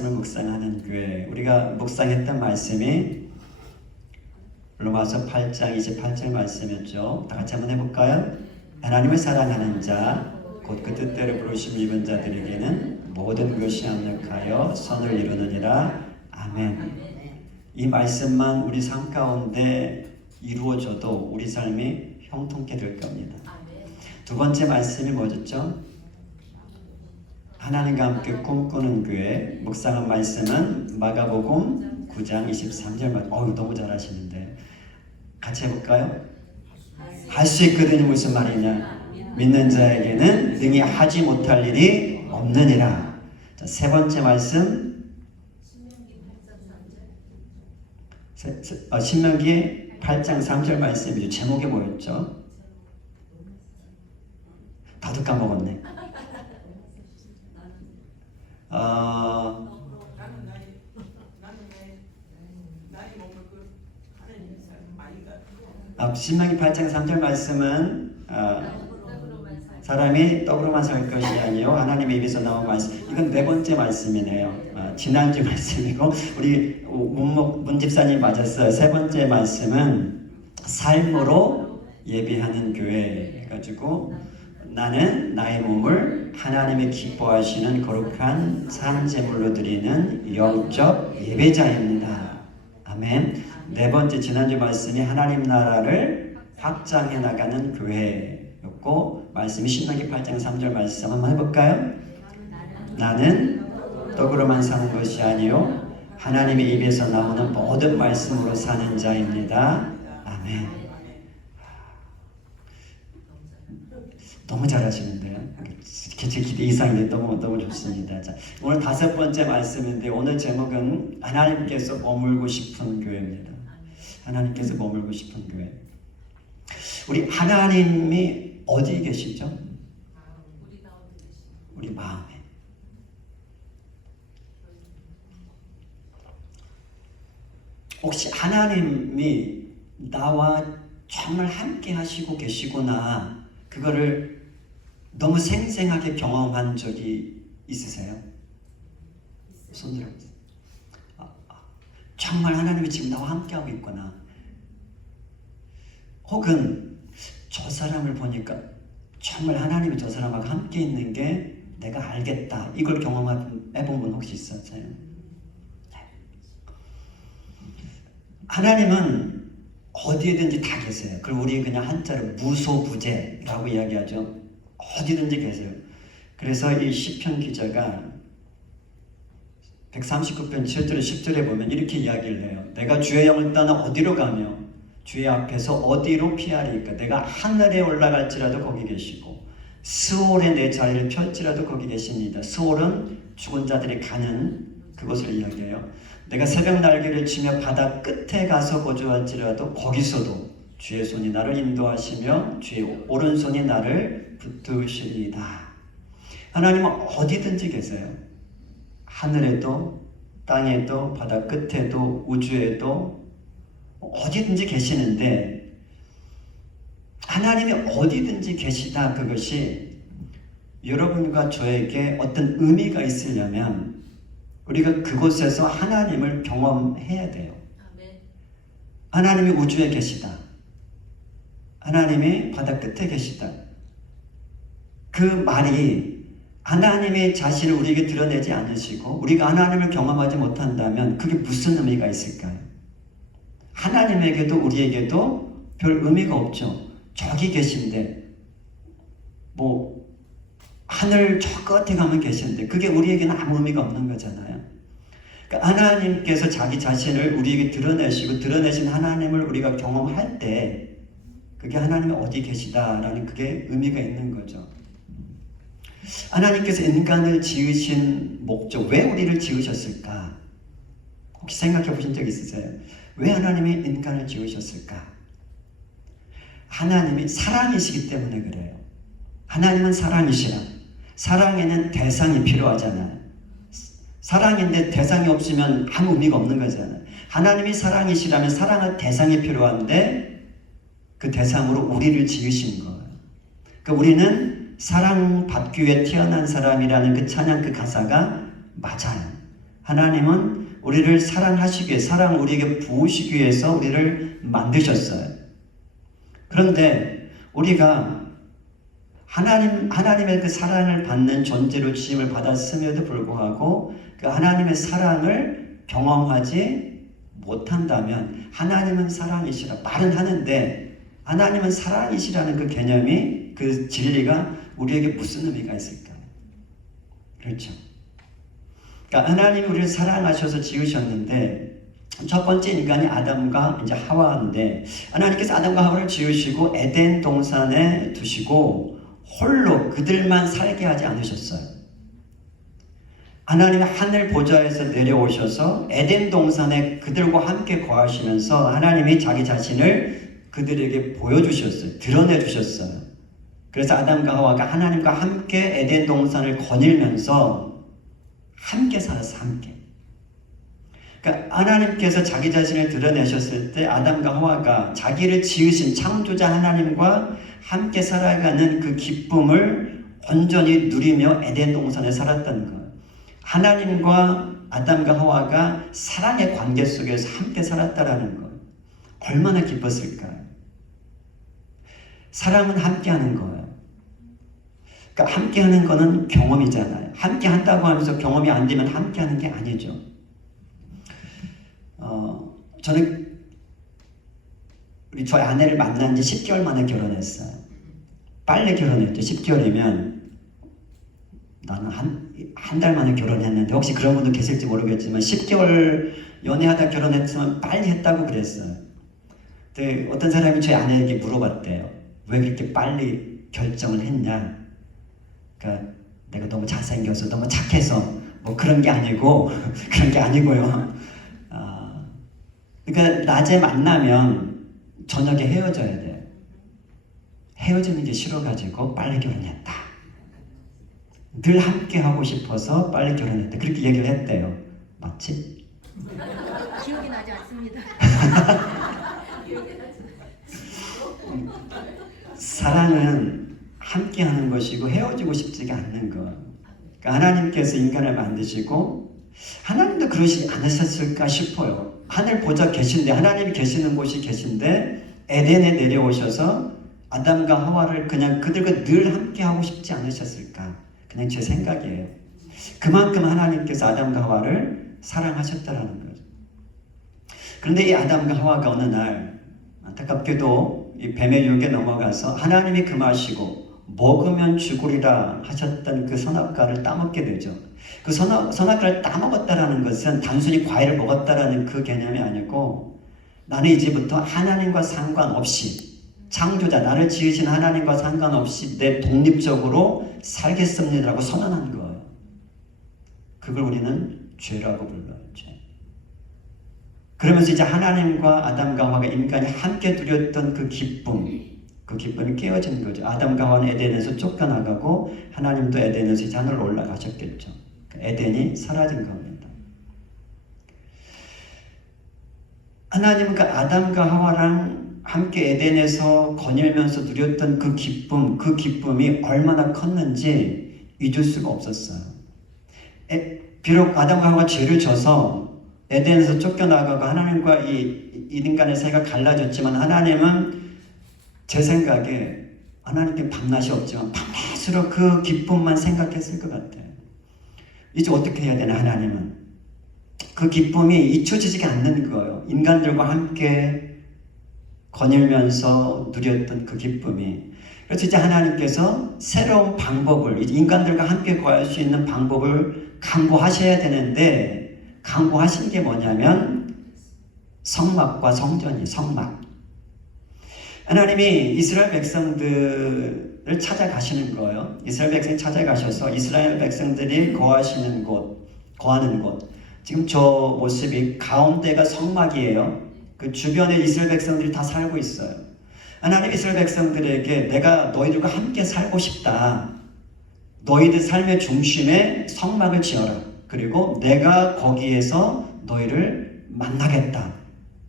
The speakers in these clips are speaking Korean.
말씀을 묵상하는 교회. 우리가 묵상했던 말씀이 로마서 8장 28절 말씀이었죠. 다 같이 한번 해볼까요? 하나님을 사랑하는 자, 곧 그 뜻대로 부르심 입은 자들에게는 모든 것이 합력하여 선을 이루느니라. 아멘. 이 말씀만 우리 삶 가운데 이루어져도 우리 삶이 형통케 될 겁니다. 두 번째 말씀이 뭐였죠? 하나님과 함께 꿈꾸는 교회. 묵상한 말씀은 마가복음 9장 23절 말씀. 너무 잘하시는데 같이 해볼까요? 할 수 있거든요. 무슨 말이냐? 믿는 자에게는 능히 하지 못할 일이 없느니라. 자, 세 번째 말씀 신명기 8장 3절 말씀이죠. 제목이 뭐였죠? 다도 까먹었네. 신명기 8장 3절 말씀은 사람이 떡으로만 살 것이 아니요 하나님의 입에서 나온 말씀. 이건 네 번째 말씀이네요. 지난주 말씀이고 우리 문집사님 맞았어요. 세 번째 말씀은 삶으로 예배하는 교회 해가지고 나는 나의 몸을 하나님이 기뻐하시는 거룩한 산제물로 드리는 영적 예배자입니다. 아멘. 네 번째 지난주 말씀이 하나님 나라를 확장해 나가는 교회였고 말씀이 신명기 8장 3절 말씀 한번 해볼까요? 나는 떡으로만 사는 것이 아니요 하나님의 입에서 나오는 모든 말씀으로 사는 자입니다. 아멘. 너무 잘하시는데요. 제 기대 이상인데 너무 좋습니다. 자, 오늘 다섯 번째 말씀인데 오늘 제목은 하나님께서 머물고 싶은 교회입니다. 하나님께서 머물고 싶은 교회. 우리 하나님이 어디에 계시죠? 우리 마음에. 혹시 하나님이 나와 정말 함께 하시고 계시구나 그거를 너무 생생하게 경험한 적이 있으세요? 손 들어보세요. 정말 하나님이 지금 나와 함께하고 있구나. 혹은 저 사람을 보니까 정말 하나님이 저 사람하고 함께 있는 게 내가 알겠다. 이걸 경험해본 분 혹시 있었어요? 하나님은 어디에든지 다 계세요. 그리고 우리 그냥 한자로 무소부재라고 이야기하죠. 어디든지 계세요. 그래서 이 시편 기자가 139편 7절에 10절에 보면 이렇게 이야기를 해요. 내가 주의 영을 따라 어디로 가며 주의 앞에서 어디로 피하리까? 내가 하늘에 올라갈지라도 거기 계시고 스올에 내 자리를 펼지라도 거기 계십니다. 스올은 죽은 자들이 가는 그곳을 이야기해요. 내가 새벽 날개를 치며 바다 끝에 가서 거주할지라도 거기서도 주의 손이 나를 인도하시며 주의 오른손이 나를 붙드시리이다. 하나님은 어디든지 계세요. 하늘에도 땅에도 바다 끝에도 우주에도 어디든지 계시는데 하나님이 어디든지 계시다 그것이 여러분과 저에게 어떤 의미가 있으려면 우리가 그곳에서 하나님을 경험해야 돼요. 하나님이 우주에 계시다. 하나님이 바다 끝에 계시다. 그 말이 하나님의 자신을 우리에게 드러내지 않으시고 우리가 하나님을 경험하지 못한다면 그게 무슨 의미가 있을까요? 하나님에게도 우리에게도 별 의미가 없죠. 저기 계신데 하늘 저 끝에 가면 계신데 그게 우리에게는 아무 의미가 없는 거잖아요. 그러니까 하나님께서 자기 자신을 우리에게 드러내시고 드러내신 하나님을 우리가 경험할 때 그게 하나님이 어디 계시다라는 그게 의미가 있는 거죠. 하나님께서 인간을 지으신 목적, 왜 우리를 지으셨을까? 혹시 생각해 보신 적 있으세요? 왜 하나님이 인간을 지으셨을까? 하나님이 사랑이시기 때문에 그래요. 하나님은 사랑이시라. 사랑에는 대상이 필요하잖아요. 사랑인데 대상이 없으면 아무 의미가 없는 거잖아요. 하나님이 사랑이시라면 사랑할 대상이 필요한데 그 대상으로 우리를 지으신 거예요. 그러니까 우리는 사랑받기 위해 태어난 사람이라는 그 찬양 그 가사가 맞아요. 하나님은 우리를 사랑하시기 위해, 사랑 우리에게 부으시기 위해서 우리를 만드셨어요. 그런데 우리가 하나님의 그 사랑을 받는 존재로 지음을 받았음에도 불구하고 그 하나님의 사랑을 경험하지 못한다면, 하나님은 사랑이시라 말은 하는데 하나님은 사랑이시라는 그 개념이, 그 진리가 우리에게 무슨 의미가 있을까? 그렇죠. 그러니까 하나님이 우리를 사랑하셔서 지으셨는데, 첫 번째 인간이 아담과 이제 하와인데, 하나님께서 아담과 하와를 지으시고 에덴 동산에 두시고 홀로 그들만 살게 하지 않으셨어요. 하나님이 하늘 보좌에서 내려오셔서 에덴 동산에 그들과 함께 거하시면서 하나님이 자기 자신을 그들에게 보여주셨어요. 드러내주셨어요. 그래서 아담과 하와가 하나님과 함께 에덴 동산을 거닐면서 함께 살았어, 함께. 그러니까 하나님께서 자기 자신을 드러내셨을 때 아담과 하와가 자기를 지으신 창조자 하나님과 함께 살아가는 그 기쁨을 온전히 누리며 에덴 동산에 살았다는 거예요. 하나님과 아담과 하와가 사랑의 관계 속에서 함께 살았다라는 거예요. 얼마나 기뻤을까요? 사랑은 함께하는 거예요. 그러니까 함께하는 거는 경험이잖아요. 함께한다고 하면서 경험이 안 되면 함께하는 게 아니죠. 저는 저희 아내를 만난 지 10개월 만에 결혼했어요. 빨리 결혼했죠. 10개월이면 나는 한 달 만에 결혼했는데, 혹시 그런 분도 계실지 모르겠지만 10개월 연애하다 결혼했으면 빨리 했다고 그랬어요. 근데 어떤 사람이 저희 아내에게 물어봤대요. 왜 그렇게 빨리 결정을 했냐? 그러니까 내가 너무 잘생겨서, 너무 착해서, 뭐 그런 게 아니고 그런 게 아니고요. 그러니까 낮에 만나면 저녁에 헤어져야 돼요. 헤어지는 게 싫어가지고 빨리 결혼했다. 늘 함께 하고 싶어서 빨리 결혼했다. 그렇게 얘기를 했대요. 맞지? 기억이 나지 않습니다. 사랑은 함께 하는 것이고 헤어지고 싶지가 않는 것. 그러니까 하나님께서 인간을 만드시고, 하나님도 그러시지 않으셨을까 싶어요. 하늘 보좌 계신데, 하나님이 계시는 곳이 계신데 에덴에 내려오셔서 아담과 하와를 그냥 그들과 늘 함께 하고 싶지 않으셨을까? 그냥 제 생각이에요. 그만큼 하나님께서 아담과 하와를 사랑하셨다라는 거죠. 그런데 이 아담과 하와가 어느 날 안타깝게도 이 뱀의 유혹에 넘어가서 하나님이 금하시고 먹으면 죽으리라 하셨던 그 선악과를 따먹게 되죠. 그 선악과를 따먹었다라는 것은 단순히 과일을 먹었다라는 그 개념이 아니고, 나는 이제부터 하나님과 상관없이, 창조자 나를 지으신 하나님과 상관없이 내 독립적으로 살겠습니다라고 선언한 거예요. 그걸 우리는 죄라고 불러요. 죄. 그러면서 이제 하나님과 아담과 하와가 인간이 함께 누렸던 그 기쁨이 깨어지는 거죠. 아담과 하와는 에덴에서 쫓겨나가고 하나님도 에덴에서 이제 하늘로 올라가셨겠죠. 에덴이 사라진 겁니다. 하나님은 그 아담과 하와랑 함께 에덴에서 거닐면서 누렸던 그 기쁨이 얼마나 컸는지 잊을 수가 없었어요. 비록 아담과 하와가 죄를 져서 에덴에서 쫓겨나가고 하나님과 이 인간의 사이가 갈라졌지만, 하나님은 제 생각에 하나님께 밤낮이 없지만 밤낮으로 그 기쁨만 생각했을 것 같아요. 이제 어떻게 해야 되나? 하나님은 그 기쁨이 잊혀지지가 않는 거예요. 인간들과 함께 거닐면서 누렸던 그 기쁨이. 그래서 이제 하나님께서 새로운 방법을, 인간들과 함께 거할 수 있는 방법을 강구하셔야 되는데, 강구하신 게 뭐냐면 성막과 성전이, 성막. 하나님이 이스라엘 백성들을 찾아가시는 거예요. 이스라엘 백성이 찾아가셔서 이스라엘 백성들이 거하는 곳. 지금 저 모습이 가운데가 성막이에요. 그 주변에 이스라엘 백성들이 다 살고 있어요. 하나님 이스라엘 백성들에게 내가 너희들과 함께 살고 싶다. 너희들 삶의 중심에 성막을 지어라. 그리고 내가 거기에서 너희를 만나겠다.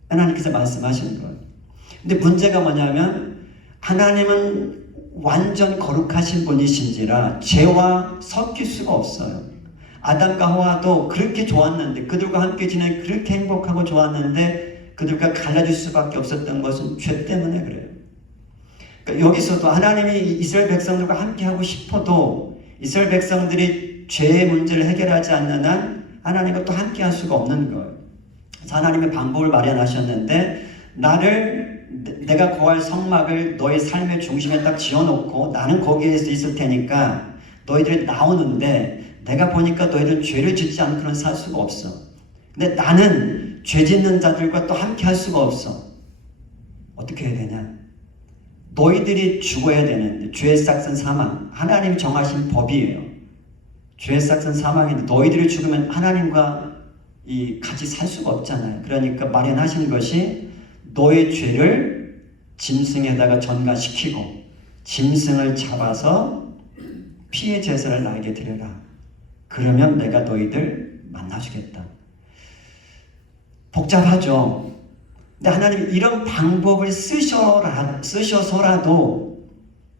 하나님께서 말씀하시는 거예요. 근데 문제가 뭐냐면, 하나님은 완전 거룩하신 분이신지라 죄와 섞일 수가 없어요. 아담과 하와도 그렇게 좋았는데, 그들과 함께 지내 그렇게 행복하고 좋았는데 그들과 갈라질 수밖에 없었던 것은 죄 때문에 그래요. 그러니까 여기서도 하나님이 이스라엘 백성들과 함께 하고 싶어도 이스라엘 백성들이 죄의 문제를 해결하지 않는 한 하나님과 또 함께 할 수가 없는 거예요. 그래서 하나님의 방법을 마련하셨는데, 내가 거할 성막을 너의 삶의 중심에 딱 지어놓고 나는 거기에서 있을 테니까 너희들이 나오는데, 내가 보니까 너희들은 죄를 짓지 않고는 살 수가 없어. 근데 나는 죄 짓는 자들과 또 함께 할 수가 없어. 어떻게 해야 되냐? 너희들이 죽어야 되는데, 죄의 싹은 사망. 하나님이 정하신 법이에요. 죄의 싹은 사망인데 너희들이 죽으면 하나님과 같이 살 수가 없잖아요. 그러니까 마련하신 것이 너의 죄를 짐승에다가 전가시키고 짐승을 잡아서 피의 제사를 나에게 드려라. 그러면 내가 너희들 만나주겠다. 복잡하죠. 근데 하나님이 이런 방법을 쓰셔서라도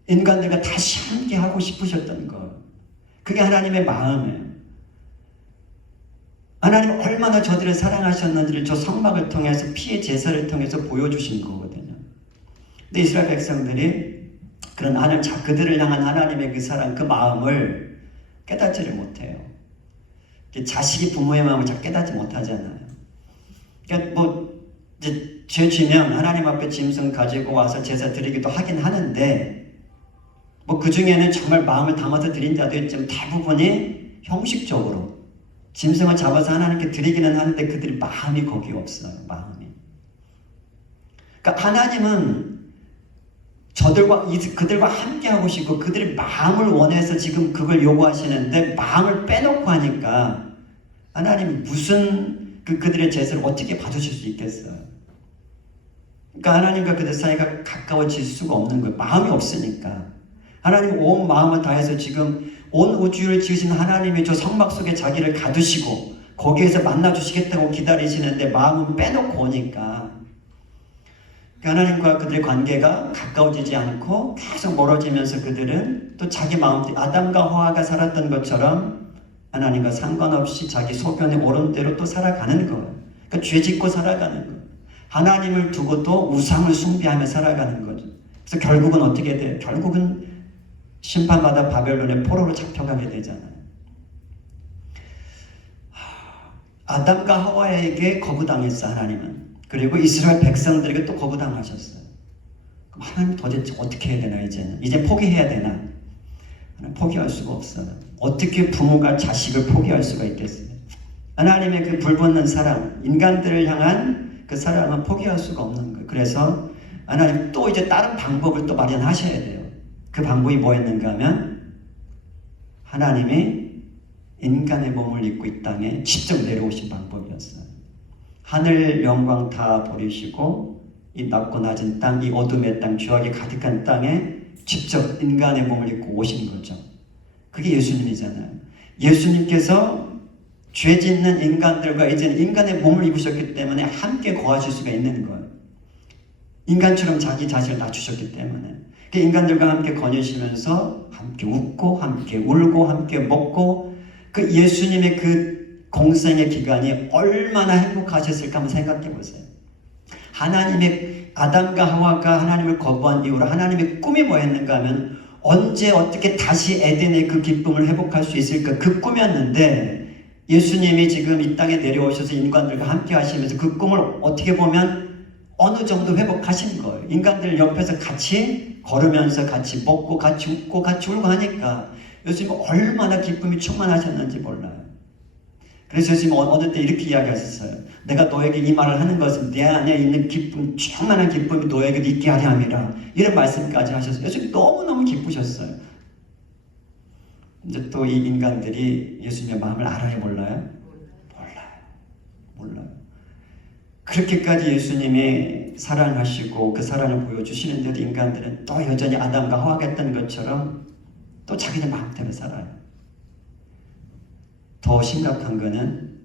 인간들과 다시 함께 하고 싶으셨던 거. 그게 하나님의 마음이에요. 하나님 얼마나 저들을 사랑하셨는지를 저 성막을 통해서, 피의 제사를 통해서 보여주신 거거든요. 근데 이스라엘 백성들이 그들을 향한 하나님의 그 사랑, 그 마음을 깨닫지를 못해요. 자식이 부모의 마음을 잘 깨닫지 못하잖아요. 그러니까 이제 죄 지면 하나님 앞에 짐승 가지고 와서 제사 드리기도 하긴 하는데, 그 중에는 정말 마음을 담아서 드린 자도 있지만 대부분이 형식적으로 짐승을 잡아서 하나님께 드리기는 하는데 그들이 마음이 거기에 없어요. 마음이. 그러니까 하나님은 그들과 함께 하고 싶고 그들의 마음을 원해서 지금 그걸 요구하시는데, 마음을 빼놓고 하니까 하나님이 무슨 그들의 제사를 어떻게 받으실 수 있겠어요? 그러니까 하나님과 그들 사이가 가까워질 수가 없는 거예요. 마음이 없으니까. 하나님 온 마음을 다해서 지금 온 우주를 지으신 하나님이 저 성막 속에 자기를 가두시고 거기에서 만나주시겠다고 기다리시는데 마음은 빼놓고 오니까 하나님과 그들의 관계가 가까워지지 않고 계속 멀어지면서 그들은 또 자기 마음대로, 아담과 하와가 살았던 것처럼 하나님과 상관없이 자기 소견에 옳은 대로 또 살아가는 거예요. 그러니까 죄 짓고 살아가는 거예요. 하나님을 두고 또 우상을 숭배하며 살아가는 거죠. 그래서 결국은 어떻게 돼요? 결국은 심판받아 바벨론의 포로로 잡혀가게 되잖아요. 아담과 하와에게 거부당했어, 하나님은. 그리고 이스라엘 백성들에게 또 거부당하셨어요. 그럼 하나님 도대체 어떻게 해야 되나, 이제는? 이제 포기해야 되나? 하나님 포기할 수가 없어요. 어떻게 부모가 자식을 포기할 수가 있겠어요? 하나님의 그 불붙는 사랑, 인간들을 향한 그 사랑은 포기할 수가 없는 거예요. 그래서 하나님 또 이제 다른 방법을 또 마련하셔야 돼요. 그 방법이 뭐였는가 하면, 하나님이 인간의 몸을 입고 이 땅에 직접 내려오신 방법이었어요. 하늘 영광 다 버리시고 이 낮고 낮은 땅, 이 어둠의 땅, 죄악이 가득한 땅에 직접 인간의 몸을 입고 오신 거죠. 그게 예수님이잖아요. 예수님께서 죄 짓는 인간들과 이제는 인간의 몸을 입으셨기 때문에 함께 거하실 수가 있는 거예요. 인간처럼 자기 자신을 낮추셨기 때문에. 인간들과 함께 거니시면서 함께 웃고 함께 울고 함께 먹고, 그 예수님의 그 공생의 기간이 얼마나 행복하셨을까 한번 생각해 보세요. 하나님의 아담과 하와가 하나님을 거부한 이후로 하나님의 꿈이 뭐였는가 하면, 언제 어떻게 다시 에덴의 그 기쁨을 회복할 수 있을까, 그 꿈이었는데, 예수님이 지금 이 땅에 내려오셔서 인간들과 함께 하시면서 그 꿈을 어떻게 보면 어느 정도 회복하신 거예요. 인간들 옆에서 같이 걸으면서 같이 먹고 같이 웃고 같이 울고 하니까 예수님은 얼마나 기쁨이 충만하셨는지 몰라요. 그래서 예수님은 어느 때 이렇게 이야기하셨어요. 내가 너에게 이 말을 하는 것은 내 안에 있는 기쁨, 충만한 기쁨이 너에게도 있게 하려 함이라. 이런 말씀까지 하셨어요. 예수님이 너무너무 기쁘셨어요. 이제 또 이 인간들이 예수님의 마음을 알아요, 몰라요? 몰라요. 그렇게까지 예수님이 사랑하시고 그 사랑을 보여주시는데도 인간들은 또 여전히 아담과 하와가 했던 것처럼 또 자기들 마음대로 살아요. 더 심각한 거는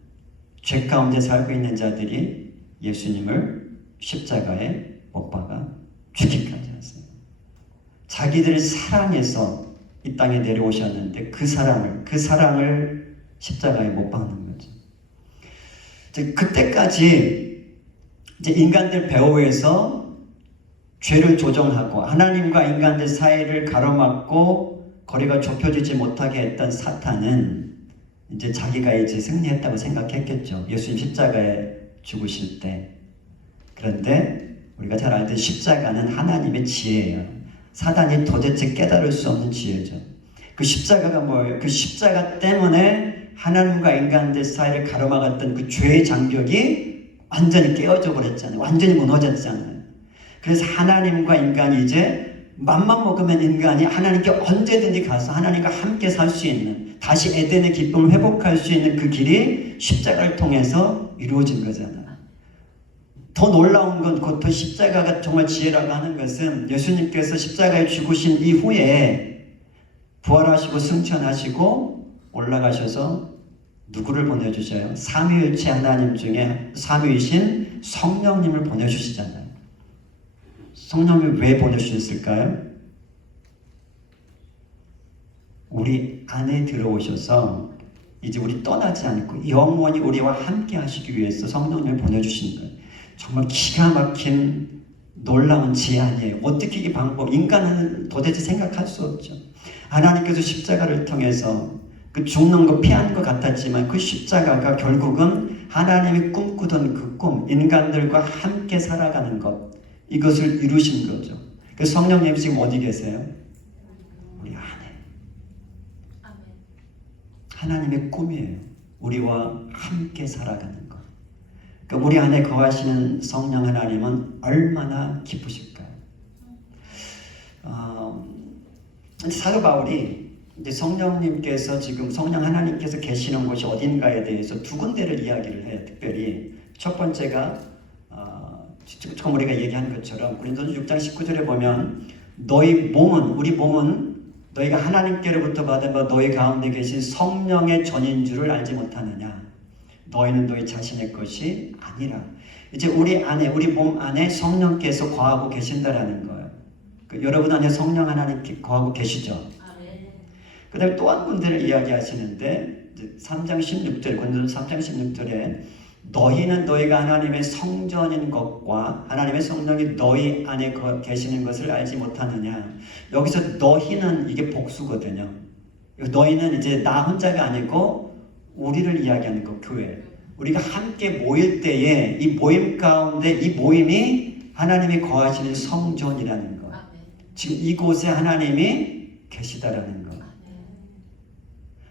죄 가운데 살고 있는 자들이 예수님을 십자가에 못 박아 죽기까지 하세요. 자기들을 사랑해서 이 땅에 내려오셨는데 그 사랑을 십자가에 못 박는 거죠. 이제 그때까지 이제 인간들 배후에서 죄를 조정하고 하나님과 인간들 사이를 가로막고 거리가 좁혀지지 못하게 했던 사탄은 이제 자기가 이제 승리했다고 생각했겠죠. 예수님 십자가에 죽으실 때. 그런데 우리가 잘 알듯이 십자가는 하나님의 지혜예요. 사단이 도대체 깨달을 수 없는 지혜죠. 그 십자가가 뭐예요? 그 십자가 때문에 하나님과 인간들 사이를 가로막았던 그 죄의 장벽이 완전히 깨어져 버렸잖아요. 완전히 무너졌잖아요. 그래서 하나님과 인간이 이제 맘만 먹으면 인간이 하나님께 언제든지 가서 하나님과 함께 살 수 있는, 다시 에덴의 기쁨을 회복할 수 있는 그 길이 십자가를 통해서 이루어진 거잖아요. 더 놀라운 건 그 십자가가 정말 지혜라고 하는 것은 예수님께서 십자가에 죽으신 이후에 부활하시고 승천하시고 올라가셔서 누구를 보내주셔요? 삼위일체 하나님 중에 삼위이신 성령님을 보내주시잖아요. 성령님을 왜 보내주셨을까요? 우리 안에 들어오셔서 이제 우리 떠나지 않고 영원히 우리와 함께 하시기 위해서 성령님을 보내주신 거예요. 정말 기가 막힌 놀라운 제안이에요. 어떻게 이 방법, 인간은 도대체 생각할 수 없죠. 하나님께서 십자가를 통해서 그 죽는 거 피한 것 같았지만 그 십자가가 결국은 하나님이 꿈꾸던 그 꿈, 인간들과 함께 살아가는 것, 이것을 이루신 거죠. 그 성령님 지금 어디 계세요? 우리 안에. 하나님의 꿈이에요. 우리와 함께 살아가는 것. 그러니까 우리 안에 거하시는 성령 하나님은 얼마나 기쁘실까요? 사도 바울이 이제 성령님께서 지금 성령 하나님께서 계시는 곳이 어딘가에 대해서 두 군데를 이야기를 해요. 특별히 첫 번째가 지금 우리가 얘기한 것처럼 고린도서 6장 19절에 보면 너희 몸은, 우리 몸은 너희가 하나님께로부터 받은 바 너희 가운데 계신 성령의 전인 줄을 알지 못하느냐. 너희는 너희 자신의 것이 아니라. 이제 우리 안에, 우리 몸 안에 성령께서 거하고 계신다라는 거예요. 여러분 안에 성령 하나님 거하고 계시죠? 그 다음에 또 한 군데를 이야기하시는데 3장 16절, 고린도서 3장 16절에 너희는 너희가 하나님의 성전인 것과 하나님의 성령이 너희 안에 계시는 것을 알지 못하느냐. 여기서 너희는 이게 복수거든요. 너희는 이제 나 혼자가 아니고 우리를 이야기하는 거, 교회. 우리가 함께 모일 때에 이 모임 가운데 이 모임이 하나님이 거하시는 성전이라는 거. 지금 이곳에 하나님이 계시다라는 거.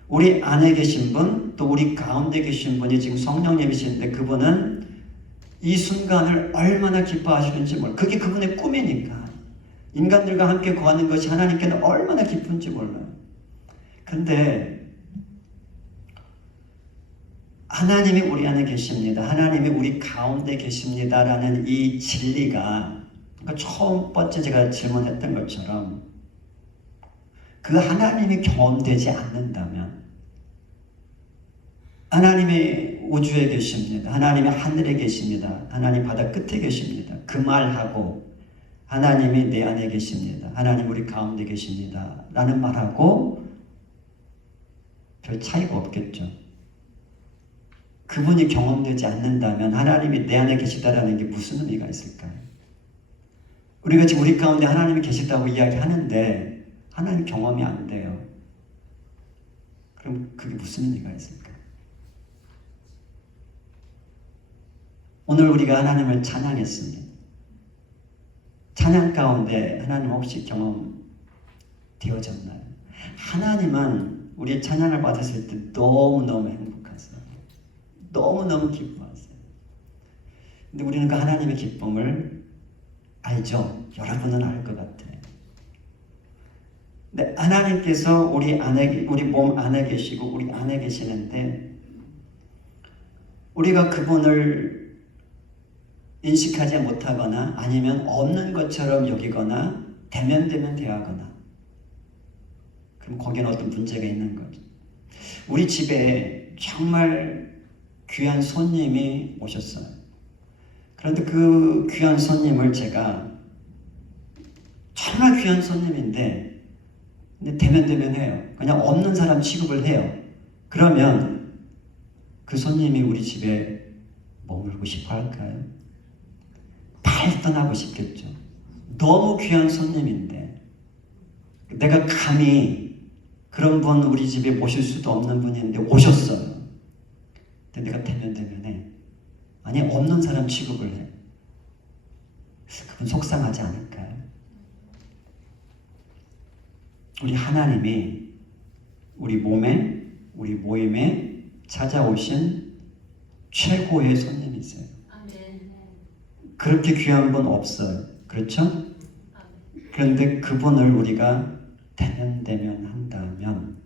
우리 안에 계신 분, 또 우리 가운데 계신 분이 지금 성령님이신데 그분은 이 순간을 얼마나 기뻐하시는지 몰라요. 그게 그분의 꿈이니까. 인간들과 함께 거하는 것이 하나님께는 얼마나 기쁜지 몰라요. 근데 하나님이 우리 안에 계십니다. 하나님이 우리 가운데 계십니다라는 이 진리가, 그러니까 첫 번째 제가 질문했던 것처럼 그 하나님이 경험되지 않는다면, 하나님이 우주에 계십니다. 하나님이 하늘에 계십니다. 하나님 바다 끝에 계십니다. 그 말하고 하나님이 내 안에 계십니다. 하나님 우리 가운데 계십니다. 라는 말하고 별 차이가 없겠죠. 그분이 경험되지 않는다면 하나님이 내 안에 계시다라는 게 무슨 의미가 있을까요? 우리가 지금 우리 가운데 하나님이 계시다고 이야기하는데 하나님 경험이 안 돼요. 그럼 그게 무슨 의미가 있을까요? 오늘 우리가 하나님을 찬양했습니다. 찬양 가운데 하나님 혹시 경험되어졌나요? 하나님은 우리의 찬양을 받았을 때 너무너무 행복하세요. 너무너무 기뻐하세요. 근데 우리는 그 하나님의 기쁨을 알죠? 여러분은 알 것 같아요. 근데 하나님께서 우리 몸 안에 계시고 우리 안에 계시는데 우리가 그분을 인식하지 못하거나 아니면 없는 것처럼 여기거나 대면대면 대하거나, 그럼 거기는 어떤 문제가 있는 거죠. 우리 집에 정말 귀한 손님이 오셨어요. 그런데 그 귀한 손님을 제가 정말 귀한 손님인데 근데 대면대면 해요. 그냥 없는 사람 취급을 해요. 그러면 그 손님이 우리 집에 머물고 싶어 할까요? 빨리 떠나고 싶겠죠. 너무 귀한 손님인데 내가 감히 그런 분 우리 집에 모실 수도 없는 분인데 오셨어요. 근데 내가 대면대면해. 아니 없는 사람 취급을 해. 그분 속상하지 않을까요? 우리 하나님이 우리 몸에 우리 모임에 찾아오신 최고의 손님이세요. 그렇게 귀한 분 없어요. 그렇죠? 그런데 그분을 우리가 대면대면한다면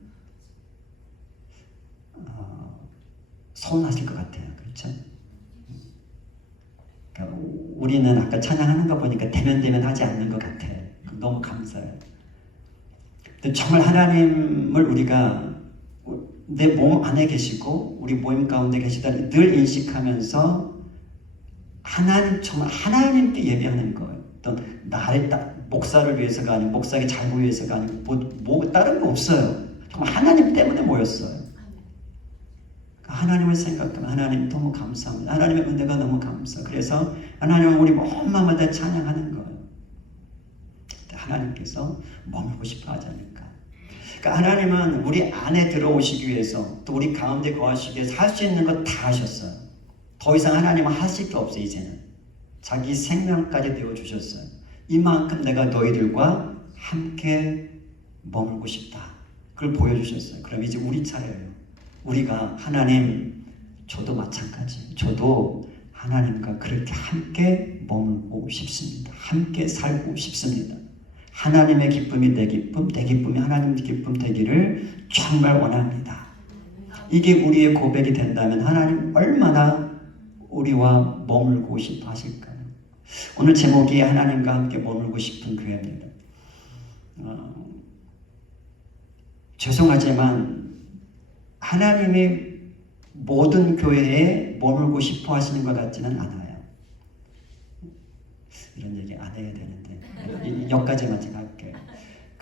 서운하실 것 같아요. 그렇죠? 그러니까 우리는 아까 찬양하는 거 보니까 대면대면하지 않는 것 같아요. 너무 감사해요. 근데 정말 하나님을 우리가 내 몸 안에 계시고 우리 모임 가운데 계시다니 늘 인식하면서 하나님, 정말 하나님께 예배하는 거예요. 어떤 나를 목사를 위해서가 아니고 목사에게 잘 보이기 위해서가 아니고 다른 거 없어요. 정말 하나님 때문에 모였어요. 하나님을 생각하면 하나님 너무 감사합니다. 하나님의 은혜가 너무 감사. 그래서 하나님은 우리 온 마음을 다 찬양하는 거예요. 하나님께서 머물고 싶어 하지 않을까. 그러니까 하나님은 우리 안에 들어오시기 위해서 또 우리 가운데 거하시기 위해서 할 수 있는 거 다 하셨어요. 더 이상 하나님은 하실 게 없어요. 이제는 자기 생명까지 내어주셨어요. 이만큼 내가 너희들과 함께 머물고 싶다. 그걸 보여주셨어요. 그럼 이제 우리 차례예요. 우리가 하나님, 저도 마찬가지. 저도 하나님과 그렇게 함께 머물고 싶습니다. 함께 살고 싶습니다. 하나님의 기쁨이 내 기쁨, 내 기쁨이 하나님의 기쁨 되기를 정말 원합니다. 이게 우리의 고백이 된다면 하나님 얼마나 우리와 머물고 싶어 하실까요? 오늘 제목이 하나님과 함께 머물고 싶은 교회입니다. 죄송하지만 하나님이 모든 교회에 머물고 싶어 하시는 것 같지는 않아요. 이런 얘기 안 해야 되는데 여기까지만 제가 할게요.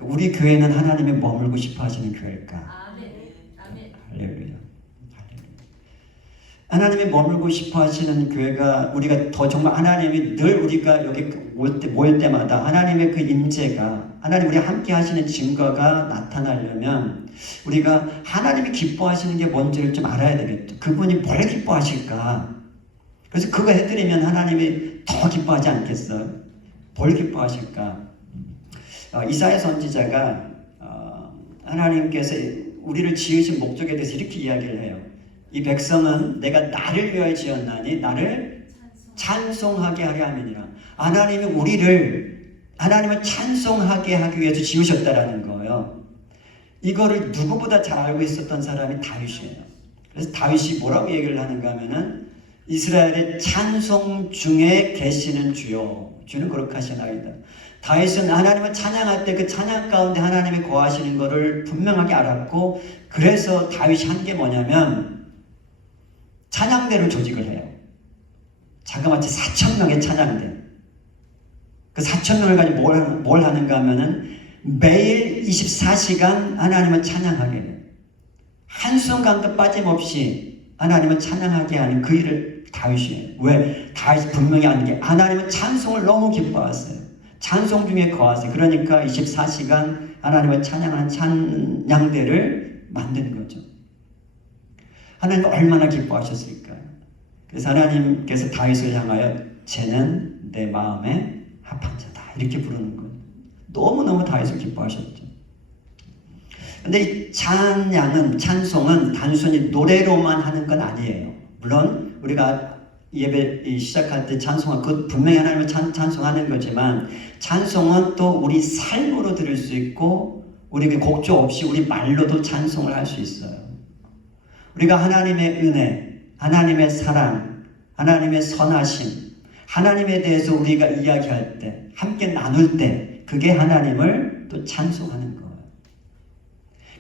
우리 교회는 하나님이 머물고 싶어 하시는 교회일까? 할렐루야. 하나님이 머물고 싶어 하시는 교회가 우리가 더 정말 하나님이 늘 우리가 여기 모일 때마다 하나님의 그 임재가 하나님 우리 함께 하시는 증거가 나타나려면 우리가 하나님이 기뻐하시는 게 뭔지를 좀 알아야 되겠죠. 그분이 뭘 기뻐하실까? 그래서 그거 해드리면 하나님이 더 기뻐하지 않겠어요? 뭘 기뻐하실까? 이사야 선지자가 하나님께서 우리를 지으신 목적에 대해서 이렇게 이야기를 해요. 이 백성은 내가 나를 위하여 지었나니 나를 찬송하게 하려 함이니라. 하나님을 찬송하게 하기 위해서 지으셨다라는 거예요. 이거를 누구보다 잘 알고 있었던 사람이 다윗이에요. 그래서 다윗이 뭐라고 얘기를 하는가 하면은 이스라엘의 찬송 중에 계시는 주요. 주는 그렇게 하시나이다. 다윗은 하나님을 찬양할 때 그 찬양 가운데 하나님이 거하시는 것을 분명하게 알았고 그래서 다윗이 한 게 뭐냐면 찬양대를 조직을 해요. 자그마치 4,000명의 찬양대. 그 4,000명을 가지고 뭘 하는가 하면은 매일 24시간 하나님을 찬양하게 해요. 한순간도 빠짐없이 하나님을 찬양하게 하는 그 일을 다윗이에요. 왜? 다윗이 분명히 아는 게 하나님은 찬송을 너무 기뻐하세요. 찬송 중에 거하세요. 그러니까 24시간 하나님을 찬양하는 찬양대를 만든 거죠. 하나님 얼마나 기뻐하셨을까요? 그래서 하나님께서 다윗을 향하여 쟤는 내 마음에 합한 자다 이렇게 부르는 거예요. 너무너무 다윗을 기뻐하셨죠. 근데 이 찬송은 단순히 노래로만 하는 건 아니에요. 물론 우리가 예배 시작할 때 찬송은 그 분명히 하나님을 찬송하는 거지만 찬송은 또 우리 삶으로 들을 수 있고 우리에게 곡조 없이 우리 말로도 찬송을 할 수 있어요. 우리가 하나님의 은혜, 하나님의 사랑, 하나님의 선하심, 하나님에 대해서 우리가 이야기할 때, 함께 나눌 때 그게 하나님을 또 찬송하는 거예요.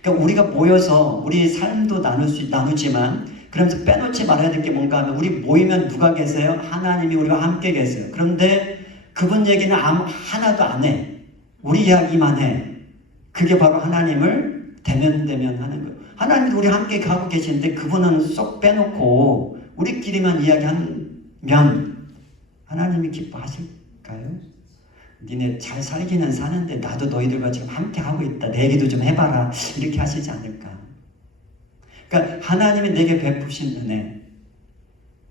그러니까 우리가 모여서 우리 삶도 나누지만 그러면서 빼놓지 말아야 될 게 뭔가 하면 우리 모이면 누가 계세요? 하나님이 우리와 함께 계세요. 그런데 그분 얘기는 하나도 안 해. 우리 이야기만 해. 그게 바로 하나님을 대면대면 하는 거예요. 하나님도 우리 함께 가고 계시는데 그분은 쏙 빼놓고 우리끼리만 이야기하면 하나님이 기뻐하실까요? 니네 잘 살기는 사는데 나도 너희들과 지금 함께 하고 있다. 내 얘기도 좀 해봐라. 이렇게 하시지 않을까? 그러니까 하나님이 내게 베푸신 은혜,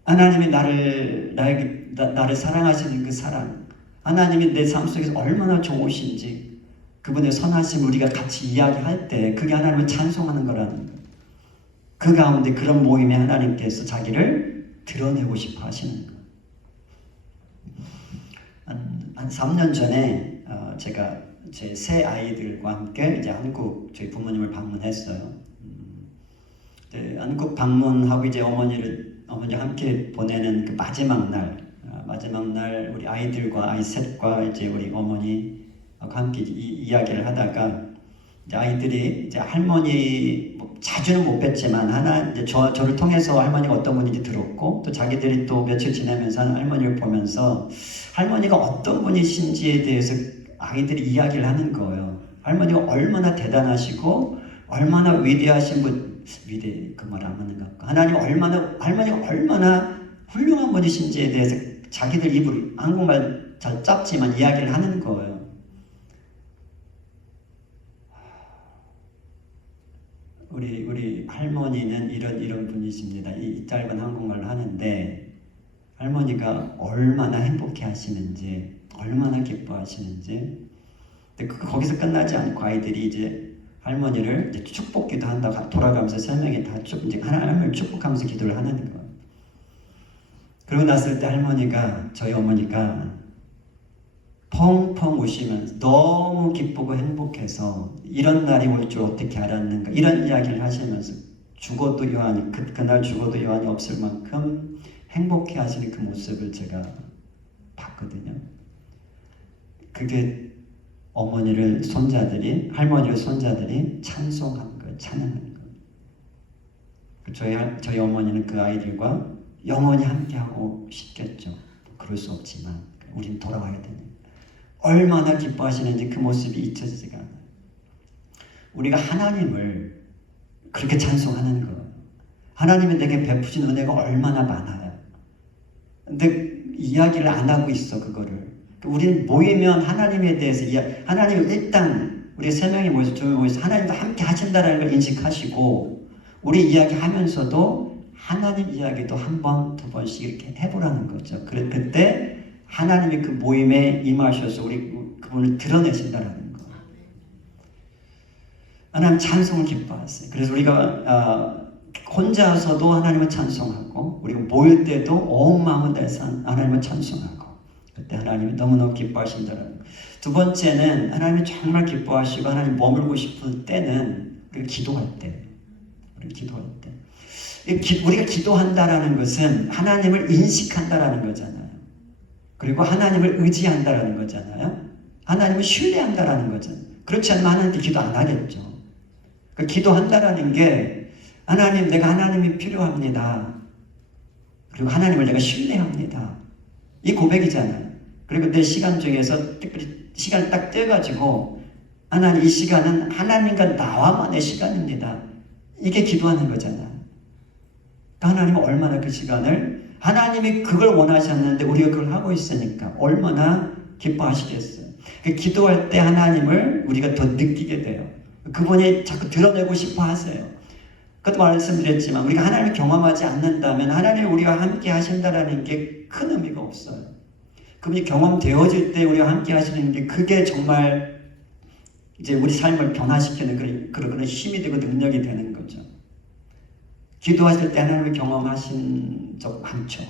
하나님이 나를 사랑하시는 그 사랑, 하나님이 내 삶 속에서 얼마나 좋으신지 그분의 선하심 우리가 같이 이야기할 때 그게 하나님을 찬송하는 거라는 거예요. 그 가운데 그런 모임에 하나님께서 자기를 드러내고 싶어 하시는 거예요. 한 3년 전에 제가 제 세 아이들과 함께 이제 한국 저희 부모님을 방문했어요. 한국 방문하고 이제 어머니 함께 보내는 그 마지막 날 우리 아이들과 아이 셋과 이제 우리 어머니하고 함께 이야기를 하다가 이제 아이들이 이제 할머니 자주는 못 뵀지만 이제 저를 통해서 할머니가 어떤 분인지 들었고 또 자기들이 또 며칠 지나면서 할머니를 보면서 할머니가 어떤 분이신지에 대해서 아이들이 이야기를 하는 거예요. 할머니가 얼마나 대단하시고 얼마나 위대하신 분, 그 말 안 맞는 것 같고 할머니가 얼마나 훌륭한 분이신지에 대해서 자기들 입으로 한국말 잘 짧지만 이야기를 하는 거예요. 우리 할머니는 이런 분이십니다. 이 짧은 한국말을 하는데 할머니가 얼마나 행복해 하시는지, 얼마나 기뻐하시는지. 근데 거기서 끝나지 않고 아이들이 이제 할머니를 이제 축복기도 한다고 돌아가면서 세 명이 다 이제 하나님을 축복하면서 기도를 하는 거예요. 그러고 났을 때 저희 어머니가 펑펑 우시면서 너무 기쁘고 행복해서 이런 날이 올 줄 어떻게 알았는가 이런 이야기를 하시면서 죽어도 요한이 그날 죽어도 요한이 없을 만큼 행복해 하시는 그 모습을 제가 봤거든요. 그게 할머니를 손자들이 찬송한 거예요. 찬양한 거예요. 저희 어머니는 그 아이들과 영원히 함께하고 싶겠죠. 그럴 수 없지만 우린 돌아와야 되니까. 얼마나 기뻐하시는지 그 모습이 잊혀지지가 않아요. 우리가 하나님을 그렇게 찬송하는 거예요. 하나님이 내게 베푸신 은혜가 얼마나 많아요. 근데 이야기를 안 하고 있어 그거를. 우리는 모이면 하나님에 대해서 하나님을 일단 우리 세 명이 모여서 두 명이 모여서 하나님과 함께 하신다는 걸 인식하시고 우리 이야기하면서도 하나님 이야기도 한 번, 두 번씩 이렇게 해보라는 거죠. 그때 하나님이 그 모임에 임하셔서 그분을 드러내신다는 거. 하나님 찬송을 기뻐하세요. 그래서 우리가 혼자서도 하나님을 찬송하고 우리가 모일 때도 온 마음을 다해서 하나님을 찬송하고 그때 하나님이 너무너무 기뻐하신다는 거. 두 번째는 하나님이 정말 기뻐하시고 하나님 머물고 싶을 때는 기도할 때. 우리가 기도한다라는 것은 하나님을 인식한다라는 거잖아요. 그리고 하나님을 의지한다라는 거잖아요. 하나님을 신뢰한다라는 거잖아요. 그렇지 않으면 하나님께 기도 안 하겠죠. 기도한다라는 게 하나님, 내가 하나님이 필요합니다. 그리고 하나님을 내가 신뢰합니다. 이 고백이잖아요. 그리고 내 시간 중에서 특별히 시간을 딱 떼가지고 하나님, 이 시간은 하나님과 나와만의 시간입니다. 이게 기도하는 거잖아요. 하나님은 얼마나 그 시간을 하나님이 그걸 원하셨는데 우리가 그걸 하고 있으니까 얼마나 기뻐하시겠어요. 기도할 때 하나님을 우리가 더 느끼게 돼요. 그분이 자꾸 드러내고 싶어 하세요. 그것도 말씀드렸지만 우리가 하나님을 경험하지 않는다면 하나님이 우리와 함께 하신다는 게 큰 의미가 없어요. 그분이 경험되어질 때 우리와 함께 하시는 게 그게 정말 이제 우리 삶을 변화시키는 그런 힘이 되고 능력이 되는 거죠. 기도하실 때 하나님을 경험하신 적 많죠.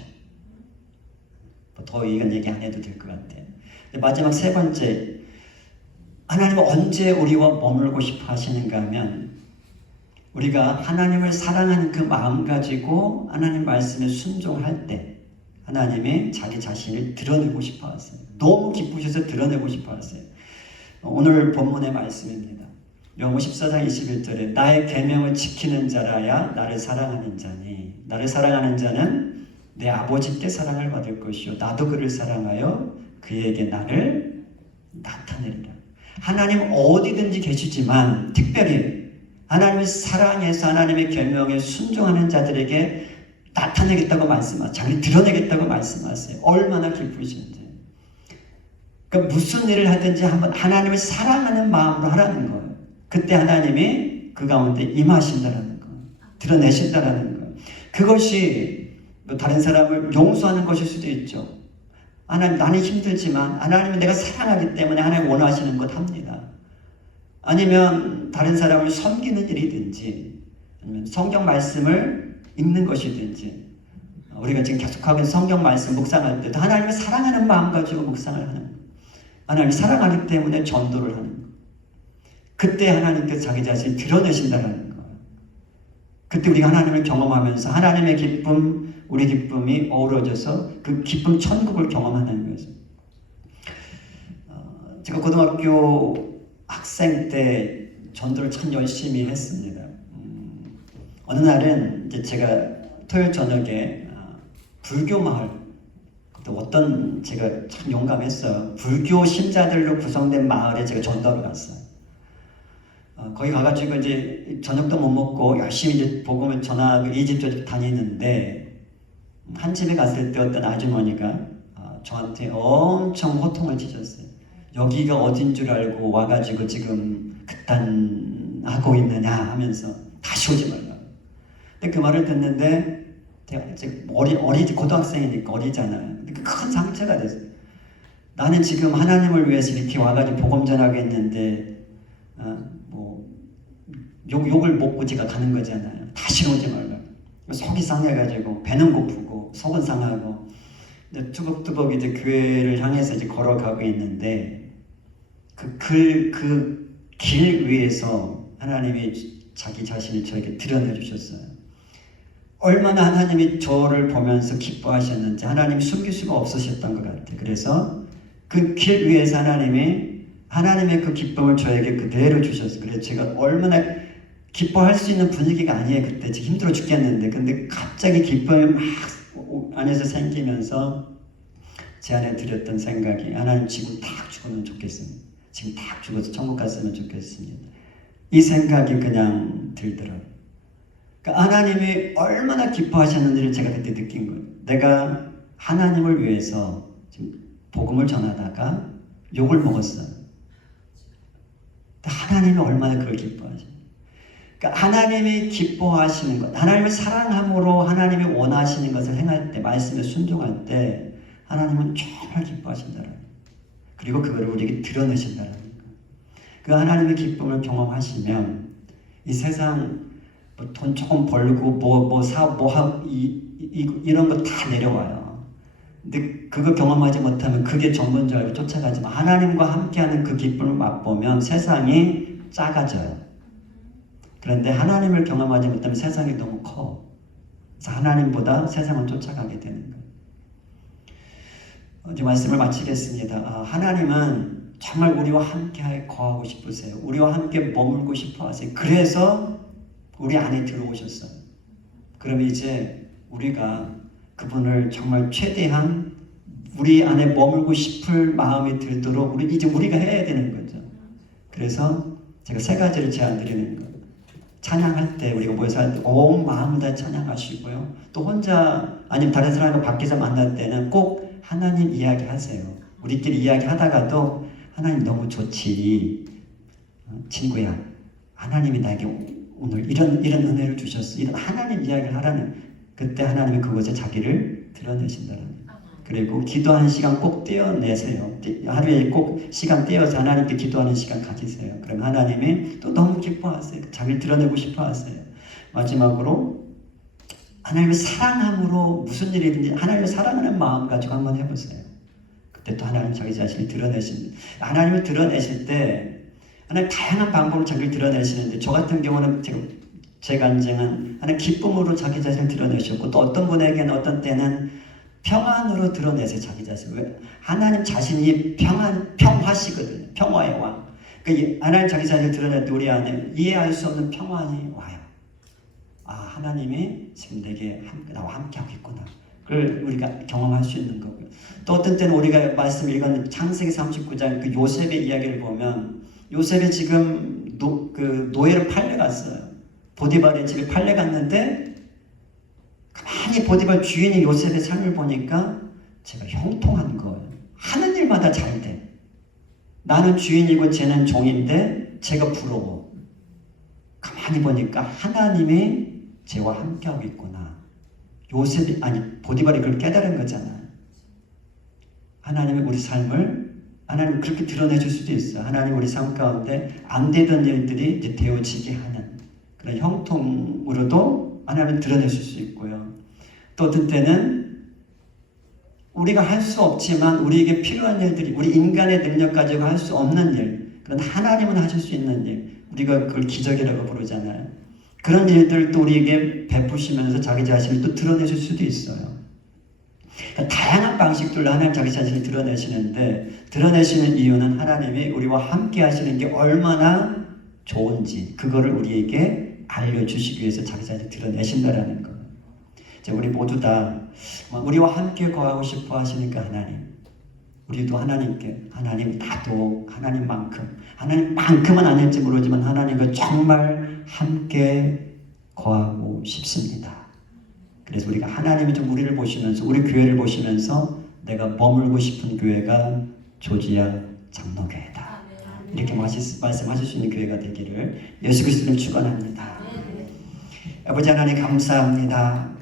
더 이건 얘기 안 해도 될 것 같아요. 마지막 세 번째, 하나님은 언제 우리와 머물고 싶어 하시는가 하면 우리가 하나님을 사랑하는 그 마음 가지고 하나님 말씀에 순종할 때 하나님이 자기 자신을 드러내고 싶어 하세요. 너무 기쁘셔서 드러내고 싶어 하세요. 오늘 본문의 말씀입니다. 요한복음 14장 21절에 나의 계명을 지키는 자라야 나를 사랑하는 자니 나를 사랑하는 자는 내 아버지께 사랑을 받을 것이요 나도 그를 사랑하여 그에게 나를 나타내리라. 하나님 어디든지 계시지만 특별히 하나님의 사랑해서 하나님의 계명에 순종하는 자들에게 나타내겠다고 말씀하세요. 자기를 드러내겠다고 말씀하세요. 얼마나 기쁘신지. 그러니까 무슨 일을 하든지 한번 하나님을 사랑하는 마음으로 하라는 거예요. 그때 하나님이 그 가운데 임하신다라는 거예요. 드러내신다라는 거예요. 그것이 다른 사람을 용서하는 것일 수도 있죠. 하나님, 나는 힘들지만 하나님은 내가 사랑하기 때문에 하나님 원하시는 것 합니다. 아니면 다른 사람을 섬기는 일이든지, 아니면 성경 말씀을 읽는 것이든지, 우리가 지금 계속하고 있는 성경 말씀 묵상할 때도 하나님을 사랑하는 마음 가지고 묵상을 하는 거예요. 하나님을 사랑하기 때문에 전도를 하는 거예요. 그때 하나님께서 자기 자신을 드러내신다는 거예요. 그때 우리가 하나님을 경험하면서 하나님의 기쁨, 우리 기쁨이 어우러져서 그 기쁨 천국을 경험하는 거죠. 제가 고등학교 학생 때 전도를 참 열심히 했습니다. 어느 날은 이제 제가 토요일 저녁에 불교 마을, 또 어떤 제가 참 용감했어요. 불교 신자들로 구성된 마을에 제가 전도하러 갔어요. 거기 가가지고 이제 저녁도 못 먹고 열심히 이제 복음을 전하고 이 집 저 집 다니는데 한 집에 갔을 때 어떤 아주머니가 저한테 엄청 호통을 치셨어요. 여기가 어딘 줄 알고 와가지고 지금 그딴 하고 있느냐 하면서 다시 오지 말라고. 근데 그 말을 듣는데 제가 이제 고등학생이니까 어리잖아요. 근데 큰 상처가 됐어요. 나는 지금 하나님을 위해서 이렇게 와가지고 복음 전하고 있는데 욕을 먹고 제가 가는 거잖아요. 다시 오지 말라고. 속이 상해가지고 배는 고프고 속은 상하고 뚜벅뚜벅 이제 교회를 향해서 이제 걸어가고 있는데 그 길 위에서 하나님이 자기 자신을 저에게 드러내 주셨어요. 얼마나 하나님이 저를 보면서 기뻐하셨는지 하나님이 숨길 수가 없으셨던 것 같아요. 그래서 그 길 위에서 하나님의 그 기쁨을 저에게 그대로 주셨어요. 그래서 제가 얼마나 기뻐할 수 있는 분위기가 아니에요. 그때 지금 힘들어 죽겠는데 근데 갑자기 기쁨이 막 안에서 생기면서 제 안에 들였던 생각이 하나님 지금 딱 죽으면 좋겠습니다. 지금 딱 죽어서 천국 갔으면 좋겠습니다. 이 생각이 그냥 들더라고요. 그러니까 하나님이 얼마나 기뻐하셨는지를 제가 그때 느낀 거예요. 내가 하나님을 위해서 지금 복음을 전하다가 욕을 먹었어요. 하나님이 얼마나 그걸 기뻐하십니까? 그러니까 하나님이 기뻐하시는 것, 하나님을 사랑함으로 하나님이 원하시는 것을 행할 때, 말씀에 순종할 때 하나님은 정말 기뻐하신다는 거예요. 그리고 그거를 우리에게 드러내신다는 거예요. 그 하나님의 기쁨을 경험하시면 이 세상 돈 조금 벌고 이런 거 다 내려와요. 근데 그거 경험하지 못하면 그게 전부인 줄 알고 쫓아가지만 하나님과 함께하는 그 기쁨을 맛보면 세상이 작아져요. 그런데 하나님을 경험하지 못하면 세상이 너무 커. 그래서 하나님보다 세상을 쫓아가게 되는 거예요. 이제 말씀을 마치겠습니다. 하나님은 정말 우리와 함께 거하고 싶으세요. 우리와 함께 머물고 싶어 하세요. 그래서 우리 안에 들어오셨어요. 그럼 이제 우리가 그분을 정말 최대한 우리 안에 머물고 싶을 마음이 들도록 이제 우리가 해야 되는 거죠. 그래서 제가 3가지를 제안 드리는 거예요. 찬양할 때 우리가 모여서 할 때 온 마음을 다 찬양하시고요. 또 혼자 아니면 다른 사람과 밖에서 만날 때는 꼭 하나님 이야기하세요. 우리끼리 이야기하다가도 하나님 너무 좋지. 친구야, 하나님이 나에게 오늘 이런 은혜를 주셨어. 이런 하나님 이야기를 하라는, 그때 하나님이 그곳에 자기를 드러내신다는 거예요. 그리고 기도하는 시간 꼭 떼어내세요. 하루에 꼭 시간 떼어서 하나님께 기도하는 시간 가지세요. 그럼 하나님이 또 너무 기뻐하세요. 자기를 드러내고 싶어 하세요. 마지막으로 하나님을 사랑함으로 무슨 일이든지 하나님을 사랑하는 마음 가지고 한번 해보세요. 그때 또 하나님 자기 자신을 드러내십니다. 하나님을 드러내실 때 하나님 다양한 방법으로 자기를 드러내시는데, 저 같은 경우는 지금 제 간증은 하나님 기쁨으로 자기 자신을 드러내셨고, 또 어떤 분에게는 어떤 때는 평안으로 드러내세요. 자기 자신. 왜? 하나님 자신이 평화시거든요. 평화의 왕. 그러니까 하나님 자기 자신을 드러낼 때 우리 안에 이해할 수 없는 평안이 와요. 하나님이 지금 나와 함께 하고 있구나. 그걸 우리가 경험할 수 있는 거고요. 또 어떤 때는 우리가 말씀 읽었는 창세기 39장 그 요셉의 이야기를 보면, 요셉이 지금 그 노예로 팔려갔어요. 보디발의 집에 팔려갔는데 가만히 보디발 주인이 요셉의 삶을 보니까 제가 형통한 거예요. 하는 일마다 잘 돼. 나는 주인이고 쟤는 종인데 제가 부러워. 가만히 보니까 하나님이 쟤와 함께하고 있구나. 요셉이 아니 보디발이 그걸 깨달은 거잖아요. 하나님이 우리 삶을 하나님 그렇게 드러내줄 수도 있어요. 하나님 우리 삶 가운데 안 되던 일들이 이제 되어지게 하는 그런 형통으로도 하나님을 드러내실 수 있고요. 또 어떤 때는 우리가 할 수 없지만 우리에게 필요한 일들이 우리 인간의 능력 가지고 할 수 없는 일, 그런 하나님은 하실 수 있는 일, 우리가 그걸 기적이라고 부르잖아요. 그런 일들도 우리에게 베푸시면서 자기 자신을 또 드러내실 수도 있어요. 그러니까 다양한 방식들로 하나님 자기 자신을 드러내시는데 드러내시는 이유는 하나님이 우리와 함께 하시는 게 얼마나 좋은지 그거를 우리에게 알려주시기 위해서 자기 자신을 드러내신다라는 거예요. 우리 모두 다 우리와 함께 거하고 싶어 하시니까 하나님, 우리도 하나님께 하나님 나도 하나님만큼은 아닐지 모르지만 하나님과 정말 함께 거하고 싶습니다. 그래서 우리가 하나님이 좀 우리를 보시면서 우리 교회를 보시면서 내가 머물고 싶은 교회가 조지아 장로교회다. 이렇게 말씀하실 수 있는 교회가 되기를 예수 그리스도를 축원합니다. 아버지 하나님 감사합니다.